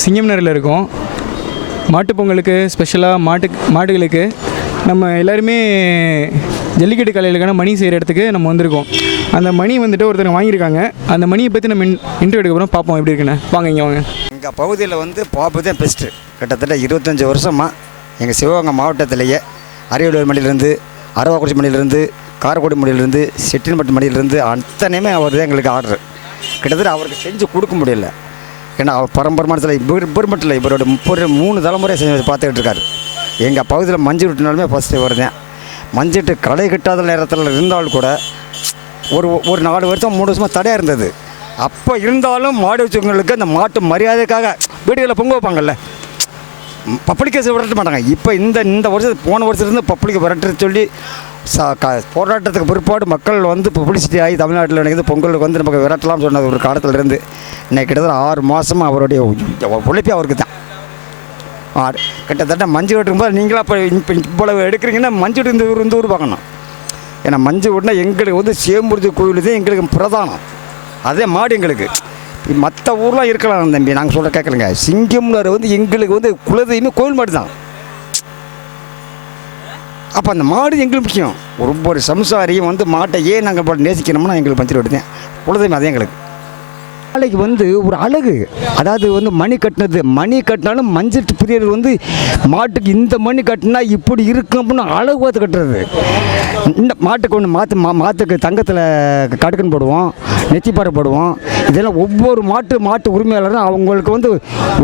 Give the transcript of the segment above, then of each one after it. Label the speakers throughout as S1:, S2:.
S1: சிங்கம் நகரில் இருக்கோம். மாட்டுப் பொங்கலுக்கு ஸ்பெஷலாக மாட்டு மாடுகளுக்கு நம்ம எல்லாருமே ஜல்லிக்கட்டு கலையிலுக்கான மணி செய்கிற இடத்துக்கு நம்ம வந்திருக்கோம். அந்த மணி வந்துட்டு ஒருத்தர் வாங்கியிருக்காங்க. அந்த மணியை பற்றி நம்ம இன்டர்வியூ எடுக்கிறோம் போகிறோம் பார்ப்போம் எப்படி இருக்குண்ணே வாங்க இங்கே வாங்க.
S2: எங்கள் பகுதியில் வந்து பாப்பு தான் பெஸ்ட்டு கிட்டத்தட்ட இருபத்தஞ்சி வருஷமாக எங்கள் சிவகங்கை மாவட்டத்திலேயே அரியலூர் மணிலேருந்து அரவாக்குறிச்சி மணிலேருந்து காரைக்குடி மணிலேருந்து செட்டின்பட்டு மணிலேருந்து அத்தனையுமே அவர் தான் எங்களுக்கு ஆர்டர். கிட்டத்தட்ட அவருக்கு செஞ்சு கொடுக்க முடியல. ஏன்னா அவர் பரம்பரமான இவர் இவர் மட்டும் இல்லை இவரோட முப்பது மூணு தலைமுறை செஞ்சு பார்த்துக்கிட்டு இருக்காரு. எங்கள் பகுதியில் மஞ்சள் விட்டுனாலுமே ஃபஸ்ட்டு வருதேன் மஞ்சிட்டு களை கட்டாத நேரத்தில் இருந்தாலும் கூட ஒரு ஒரு நாலு வருஷம் மூணு வருஷமாக தடையாக இருந்தது. அப்போ இருந்தாலும் மாடு வச்சவங்களுக்கு அந்த மாட்டு மரியாதைக்காக வீடுகளில் பொங்க வைப்பாங்கல்ல. பப்ளிகேஷன் விரட்ட மாட்டாங்க இப்போ இந்த இந்த வருஷம் போன வருஷத்துலேருந்து பப்ளிக் விரட்ட சொல்லி போராட்டத்துக்கு பிற்பாடு மக்கள் வந்து பப்ளிசிட்டி ஆகி தமிழ்நாட்டில் நினைக்கிறது பொங்கலுக்கு வந்து நமக்கு விரட்டலாம்னு சொன்னது ஒரு காலத்துலேருந்து இன்னைக்கு கிட்டத்தட்ட ஆறு மாதமாக அவருடைய உழைப்பே அவருக்கு தான். ஆறு கிட்டத்தட்ட மஞ்சு வெட்டும்போது நீங்களாக இப்போ இப்போ இவ்வளவு எடுக்கிறீங்கன்னா மஞ்சு இந்த ஊர் இந்த ஊர் பார்க்கணும். ஏன்னா மஞ்சு விட்டுனா எங்களுக்கு வந்து சேம்புருதி கோயில் தான் எங்களுக்கு பிரதானம். அதே மாடு எங்களுக்கு. மற்ற ஊர்லாம் இருக்கலாம் தம்பி நாங்கள் சொல்கிற கேட்கலங்க. சிங்கம்னர் வந்து எங்களுக்கு வந்து குலதெய்வம் கோயில் மாடு தான். அப்போ அந்த மாடு எங்களுக்கு முக்கியம். ஒவ்வொரு சம்சாரியும் வந்து மாட்டை ஏன் நாங்கள் இப்போ நேசிக்கணும்னா எங்களுக்கு பஞ்சு விடுதேன் தான் அதே எங்களுக்கு. நாளைக்கு வந்து ஒரு அழகு. அதாவது வந்து மணி கட்டினது. மணி கட்டினாலும் மஞ்சள் பிரியர் வந்து மாட்டுக்கு இந்த மணி கட்டினா இப்படி இருக்கும் அப்படின்னு அழகு பார்த்து கட்டுறது. இந்த மாட்டுக்கு ஒன்று மாற்று மா மாட்டுக்கு தங்கத்தில் கடுக்கன் போடுவோம் நெத்திப்பாறை போடுவோம். இதெல்லாம் ஒவ்வொரு மாட்டு மாட்டு உரிமையாளரும் அவங்களுக்கு வந்து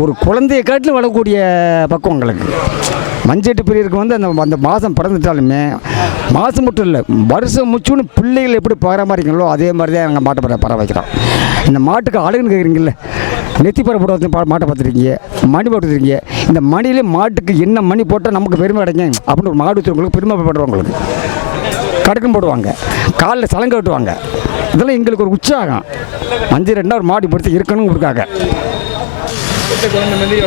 S2: ஒரு குழந்தைய காட்டிலும் வளரக்கூடிய பக்குவங்களுக்கு மஞ்சட்டு பிரியருக்கு வந்து அந்த அந்த மாதம் பிறந்துட்டாலுமே மாதம் மட்டும் இல்லை வருஷம் முச்சுன்னு பிள்ளைகள் எப்படி பராமரிக்கங்களோ அதே மாதிரி தான் எங்கள் மாட்டை பர பராமரிக்கிறோம் இந்த மாட்டுக்கு அழகுன்னு கேட்குறீங்கல்ல நெத்திப்பறை போட வந்து பா- மாட்டை பார்த்துருக்கீங்க மணி போட்டுருக்கீங்க இந்த மணியிலே மாட்டுக்கு என்ன மணி போட்டால் நமக்கு பெருமை கிடைக்கும் அப்படின்னு ஒரு மாடு வச்சுருவங்களுக்கு பெருமைப்படுறவங்களுக்கு கடுக்கம் போடுவாங்க காலில் சலங்க கட்டுவாங்க. இதெல்லாம் எங்களுக்கு ஒரு உற்சாகம். அஞ்சு ரெண்டா ஒரு மாடு படுத்து இருக்கணுங்கிறதுக்காக.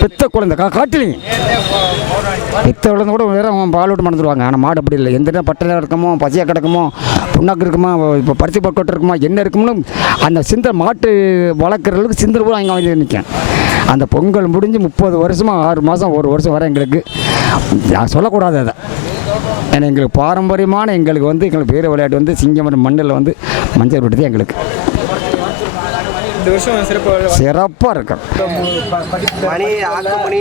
S2: பெத்த குழந்தை கா காட்டிலையும் பெத்த கூட வேற அவன் பால் விட்டு மறந்துடுவாங்க. ஆனால் மாடு அப்படி இல்லை. எந்த நேரம் பட்டையில் இருக்குமோ பசியாக கிடக்குமோ புண்ணாக்கு இருக்குமா இப்போ பருத்தி பக்கோட்டை இருக்குமா என்ன இருக்கும்னு அந்த சிந்த மாட்டு வளர்க்குற அளவுக்கு சிந்தர் கூட அங்கே வாங்கி நிற்கும் அந்த பொங்கல் முடிஞ்சு முப்பது வருஷமாக ஆறு மாதம் ஒரு வருஷம் வர எங்களுக்கு. நான் சொல்லக்கூடாது அதை. ஏன்னா எங்களுக்கு பாரம்பரியமான எங்களுக்கு வந்து எங்களுக்கு பேர் விளையாட்டு வந்து சிங்கமரம் மண்ணில் வந்து மஞ்சள் விட்டு எங்களுக்கு. இந்த வருஷம் சிறப்பு சிறப்பாக இருக்கும்
S3: மணி ஆக்க மணி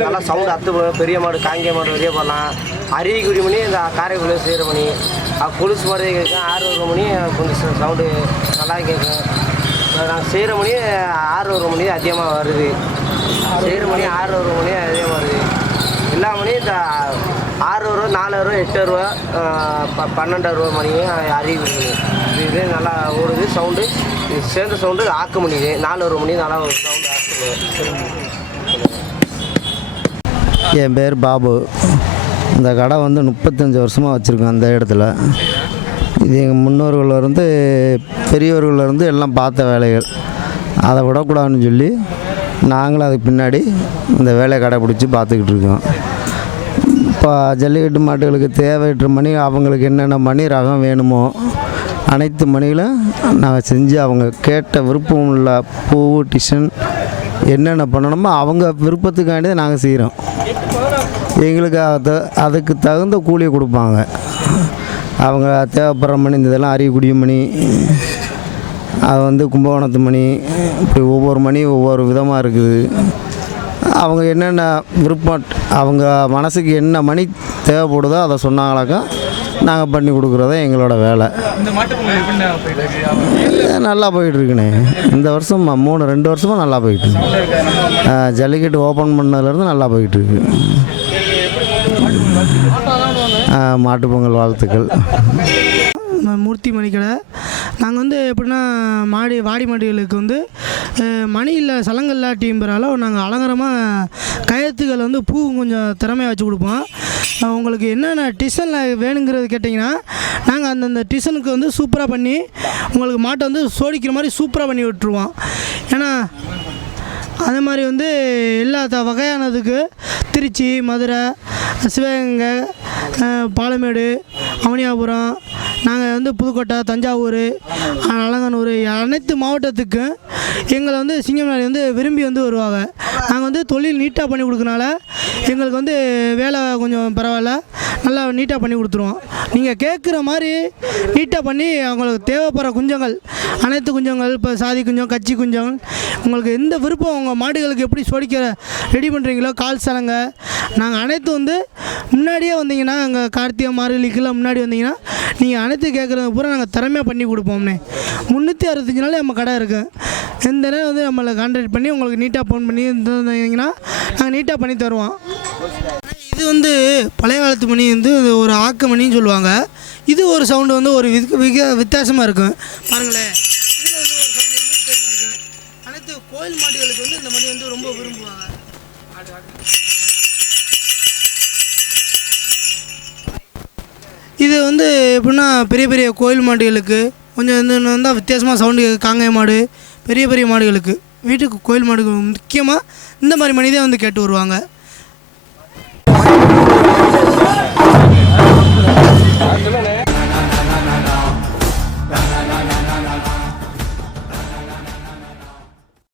S3: நல்லா சவுண்டு அத்து. பெரிய மாடு காங்கிய மாடு வெளியே போடலாம். அருவிக்குடி மணி இந்த காரைக்குடி செய்கிற மணி. அது கொலுசு மாதிரி கேட்கும் ஆறு ஒரு மணி கொஞ்சம் சவுண்டு நல்லா கேட்கும் நாங்கள் செய்கிற மணி ஆறு ஒரு மணி அதிகமாக வருது. செய்கிற மணி ஆறு ஒரு மணி அதிகமாக வருது. எல்லா மணியும் இந்த ஆறு ரூபா நாலு ரூபா எட்டு ரூபா அஹ், ப பன்னெண்டு ரூபா மணி. அறிவு இது நல்லா ஓடுது சவுண்டு இது சேர்ந்த சவுண்டு ஆக்க முடியுது. நாலு ஒரு மணி நல்லா சவுண்டு ஆக்க
S4: என் பேர் பாபு. இந்த கடை வந்து முப்பத்தஞ்சு வருஷமாக வச்சுருக்கோம் அந்த இடத்துல. இது எங்கள் முன்னோர்கள் இருந்து எல்லாம் பார்த்த வேலைகள். அதை விடக்கூடாதுன்னு சொல்லி நாங்களும் அதுக்கு பின்னாடி இந்த வேலையை கடைப்பிடிச்சி பார்த்துக்கிட்டு இருக்கோம். இப்போ ஜல்லிக்கட்டு மாட்டுகளுக்கு தேவையற்ற மணி அவங்களுக்கு என்னென்ன மணி ரகம் வேணுமோ அனைத்து மணிகளும் நாங்கள் செஞ்சு அவங்க கேட்ட விருப்பம் உள்ள பூ டிசன் என்னென்ன பண்ணணுமோ அவங்க விருப்பத்துக்காண்டி நாங்கள் செய்கிறோம் எங்களுக்கு அது அதுக்கு தகுந்த கூலியை கொடுப்பாங்க. அவங்க தேவைப்படுற மணி இந்த இதெல்லாம் அரியக்குடி மணி அது வந்து கும்பகோணத்து மணி இப்படி ஒவ்வொரு மணி ஒவ்வொரு விதமாக இருக்குது. அவங்க என்னென்ன விருப்பம் அவங்க மனசுக்கு என்ன மணி தேவைப்படுதோ அதை சொன்னாங்களாக்கா நாங்கள் பண்ணி கொடுக்குறதே எங்களோட வேலை. போயிட்டு நல்லா போயிட்டுருக்குண்ணே இந்த வருஷம் மூணு ரெண்டு வருஷமாக நல்லா போயிட்டுருக்கு ஆ, ஜல்லிக்கட்டு ஓப்பன் பண்ணதுலேருந்து நல்லா போயிட்டுருக்கு மாட்டுப் பொங்கல் வாழ்த்துக்கள்.
S5: மூர்த்தி மணிக்கடை. நாங்கள் வந்து எப்படின்னா மாடி வாடி மாடுகளுக்கு வந்து மணி இல்லை சலங்கல் இல்லாட்டியும்பறால நாங்கள் அலங்காரமாக கயத்துகள் வந்து பூ கொஞ்சம் திறமையாக வச்சு கொடுப்போம். உங்களுக்கு என்னென்ன டிசனில் வேணுங்கிறது கேட்டிங்கன்னா நாங்கள் அந்தந்த டிசனுக்கு வந்து சூப்பராக பண்ணி உங்களுக்கு மாட்டை வந்து சோடிக்கிற மாதிரி சூப்பராக பண்ணி விட்டுருவோம். ஏன்னா அதே மாதிரி வந்து எல்லா வகையானதுக்கு திருச்சி மதுரை சிவகங்கை பாலமேடு அவனியாபுரம் நாங்கள் வந்து புதுக்கோட்டை தஞ்சாவூர் அலங்கானூர் அனைத்து மாவட்டத்துக்கும் எங்களை வந்து சிங்கம்நாடி வந்து விரும்பி வந்து வருவாங்க. நாங்கள் வந்து தொழில் நீட்டாக பண்ணி கொடுக்கறனால எங்களுக்கு வந்து வேலை கொஞ்சம் பரவாயில்ல. நல்லா நீட்டாக பண்ணி கொடுத்துருவோம். நீங்கள் கேட்குற மாதிரி நீட்டாக பண்ணி அவங்களுக்கு தேவைப்படுற குஞ்சங்கள் அனைத்து குஞ்சங்கள் இப்போ சாதி குஞ்சம் கட்சி குஞ்சம் உங்களுக்கு எந்த விருப்பம் உங்கள் மாடுகளுக்கு எப்படி சொடிக்கிற ரெடி பண்ணுறீங்களோ கால் சலங்கை நாங்கள் அனைத்து வந்து முன்னாடியே வந்தீங்கன்னா அங்கே கார்த்திகை மார்கழிக்கெல்லாம் முன்னாடி வந்தீங்கன்னா நீங்கள் அனைத்து கேட்குறது பூரா நாங்கள் திறமையாக பண்ணி கொடுப்போம்னே. முந்நூற்றி அறுபத்தஞ்சு நாள் நம்ம கடை இருக்குது இந்த நேரம் வந்து நம்மளை கான்டாக்ட் பண்ணி உங்களுக்கு நீட்டாக ஃபோன் பண்ணி இருந்தீங்கன்னா நாங்கள் நீட்டாக பண்ணி தருவோம். இது வந்து பழைய காலத்து மணி வந்து இது ஒரு ஆக்க மணின்னு சொல்லுவாங்க. இது ஒரு சவுண்டு வந்து ஒரு வித்தியாசமாக இருக்கும். பாருங்களேன். இது வந்து எப்படின்னா பெரிய பெரிய கோயில் மாடுகளுக்கு கொஞ்சம் வந்து வந்தால் வித்தியாசமாக சவுண்டு காங்கை மாடு பெரிய பெரிய மாடுகளுக்கு. வீட்டுக்கு கோயில் மாடுகள் முக்கியமாக இந்த மாதிரி மனிதன் வந்து கேட்டு வருவாங்க.